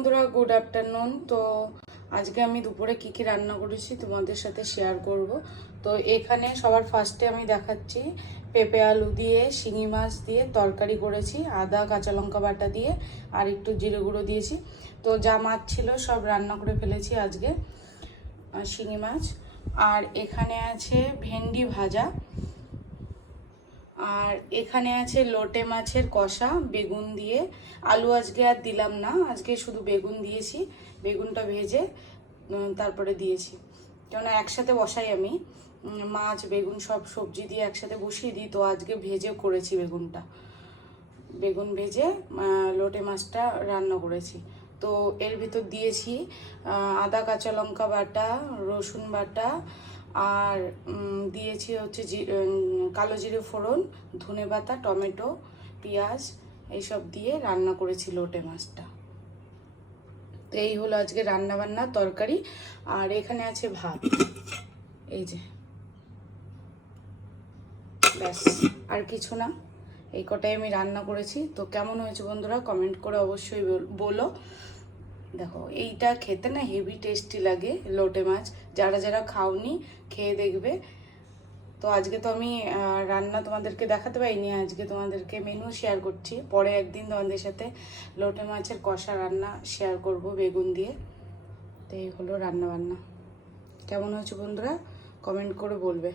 বন্ধুরা, good afternoon. তো আজকে আমি দুপুরে কি কি রান্না করেছি তোমাদের সাথে শেয়ার করব। তো এখানে সবার ফার্স্টে আমি দেখাচ্ছি পেঁপে আলু দিয়ে শিঙি মাছ দিয়ে তরকারি করেছি, আদা কাঁচা লঙ্কা বাটা দিয়ে আর একটু জিরে গুঁড়ো দিয়েছি। তো যা মাছ ছিল সব রান্না করে ফেলেছি আজকে, শিঙি মাছ। আর এখানে আছে ভেন্ডি ভাজা, আর এখানে আছে লোটে মাছের কষা বেগুন দিয়ে। আলু আজকে আর দিলাম না, আজকে শুধু বেগুন দিয়েছি। বেগুনটা ভেজে তারপরে দিয়েছি, কেননা একসাথে বসাই আমি মাছ বেগুন সব সবজি দিয়ে একসাথে বসিয়ে দিই। তো আজকে ভেজে করেছি বেগুনটা, বেগুন ভেজে লোটে মাছটা রান্না করেছি। তো এর ভিতর দিয়েছি আদা কাঁচা লঙ্কা বাটা, রসুন বাটা, আর দিয়েছি হচ্ছে কালো জিরে ফোড়ন, ধনে পাতা, টমেটো, পেঁয়াজ এইসব দিয়ে রান্না করেছি লোটে মাছটা। তো এই হলো আজকে রান্না বান্না তরকারি। আর এখানে আছে ভাত, এই যে, ব্যাস, আর কিছু না, এই কটাই আমি রান্না করেছি। তো কেমন হয়েছে বন্ধুরা কমেন্ট করে অবশ্যই বলো। দেখো, এইটা খেতে না হেভি টেস্টি লাগে লোটে মাছ, যারা যারা খাওনি খেয়ে দেখবে। তো আজকে তো আমি রান্না তোমাদেরকে দেখাতে পারিনি, আজকে তোমাদেরকে মেনু শেয়ার করছি। পরে একদিন তোমাদের সাথে লোটে মাছের কষা রান্না শেয়ার করব বেগুন দিয়ে। তো এই হলো রান্না বান্না। কেমন হয়েছে বন্ধুরা কমেন্ট করে বলবে।